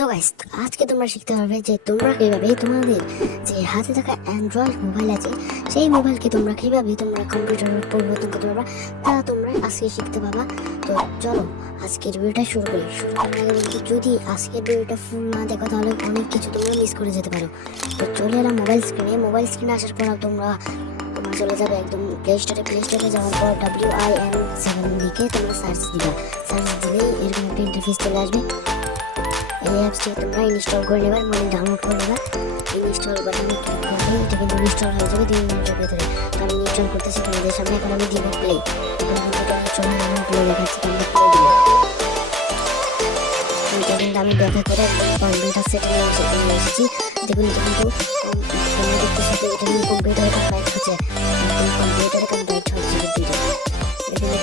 So guys, আজকে তোমরা শিখতে পারবে যে তোমরা কিভাবে তোমাদের যে হাতে থাকা অ্যান্ড্রয়েড মোবাইল আছে সেই মোবাইলকে তোমরা কিভাবে তোমরা কম্পিউটারে পরিবর্তন করতে পারবা তা তোমরা আজকে শিখতে পারবা। তো চলো আজকের ভিডিওটা শুরু করি। শুরু করার আগে বলছি, যদি আজকের ভিডিওটা ফুল না দেখো তাহলে অনেক কিছু তোমরা মিস করে যেতে পারো। তো চলে এলাম মোবাইল স্ক্রিনে আসার পর তোমরা চলে যাবে একদম প্লে স্টোরে যাওয়ার পর WIN7 লিখে তোমরা সার্চ দিলেই এরকম একটা ইন্টারফেস চলে আসবে। এই অ্যাপসটি তোমরা ইনস্টল করে নেবে, মানে ডাউনলোড করে নেবে। ইনস্টল বাটনে ক্লিক করলে এটা কিন্তু ইনস্টল হয়ে যাবে 2 মিনিটের ভেতরে। তো আমি ইনস্টল করতেছি তোমাদের সামনে। এখন আমি দিব প্লে। চলে আমি প্লে দেখাচ্ছি, তোমরা প্লে দিবে। এটা কিন্তু আমি দেখা করে একদম কম্পিউটার সেটিংয়ে এসেছি। দেখুন এটা কিন্তু তোমরা দেখতেছো যে এটা কিন্তু কম্পিউটারে কনভার্ট হচ্ছে,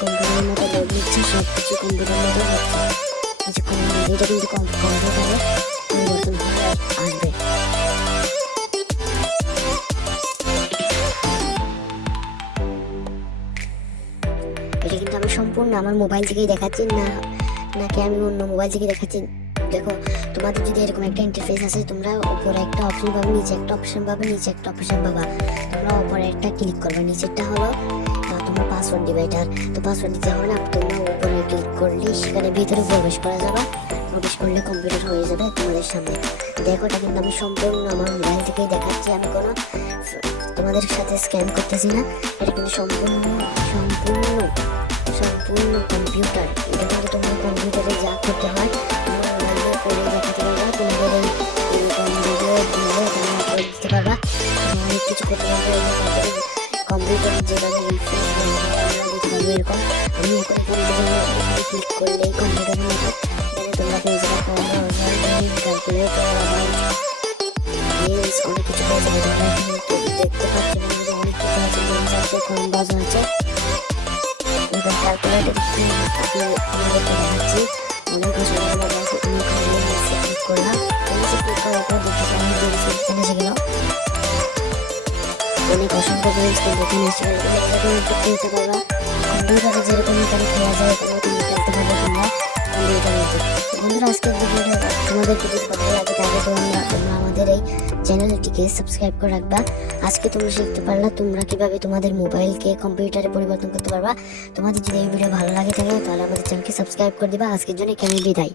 কম্পিউটারের মতো লোড নিচ্ছে, সব কিছু কম্পিউটারের মতো হচ্ছে। এটা কিন্তু কম্পিউটারে পরিবর্তন হয়ে আসবে। এটা কিন্তু আমি সম্পূর্ণ আমার মোবাইল থেকেই দেখাচ্ছি, নাকি আমি অন্য মোবাইল থেকে দেখাচ্ছি। দেখো, তোমাদের যদি এরকম একটা ইন্টারফেস আছে, তোমরা উপরে একটা অপশন পাবে, নিচে একটা অপশন পাবে, তোমরা উপরে একটা ক্লিক করবে। নিচেরটা হলো তোমরা পাসওয়ার্ড দিবে। এটার তো পাসওয়ার্ড দিতে হবে না, তোমরা উপরে ক্লিক করলে সেখানে ভিতরে প্রবেশ করা যাবে। প্রবেশ করলে কম্পিউটার হয়ে যাবে তোমাদের সামনে। দেখো, এটা কিন্তু আমি সম্পূর্ণ আমার মোবাইল থেকেই দেখাচ্ছি, আমি কোনো তোমাদের সাথে স্ক্যান করতেছি না। এটা কিন্তু সম্পূর্ণ কম্পিউটার। এটা কিন্তু তোমার কম্পিউটারে যা করতে হয় তোমার মোবাইলে করে দেখাতে পারবা। তোমাদের এই ভিডিও দিলে তোমরা করে দিতে পারবা, অনেক কিছু করতে পারবে। কম্পিউটারে যেভাবে রিফ্রেশ দিতে পারবে এরকম। আমি কম্পিউটারে ক্লিক করলে কম্পিউটারের মতো তোমরা পেয়ে যাবে ক্যালকুলেটর, অনেক কিছু পেয়ে যাবে। তোমরা দেখতে পাচ্ছ অনেক কিছু আছে, কম বাজার আছে। ক্যালকুলেটর আপনাদের দেখাচ্ছি। অনেক ক্লিক করলাম, ক্লিক করার পর দেখতে এসে গেল। অনেক অসংখ্য জিনিস কিন্তু এখানে এসে গেল। এরকম একটু খেলতে পারবা কম্পিউটারে, যেরকম এখানে খেলা যায় এরকম খেলতে পারবে তোমরা কম্পিউটারে। বন্ধুরা, আজকের ভিডিওটা তোমাদেরকে যদি ভালো লাগে তাহলে তোমরা আমাদের এই চ্যানেলটিকে সাবস্ক্রাইব করে রাখবা। আজকে তোমরা শিখতে পারলা তোমরা কিভাবে তোমাদের মোবাইলকে কম্পিউটারে পরিবর্তন করতে পারবা। তোমাদের যদি এই ভিডিও ভালো লাগে থাকে তাহলে আমাদের চ্যানেলকে সাবস্ক্রাইব করে দিবা। আজকের জন্য কেমন বিদায়।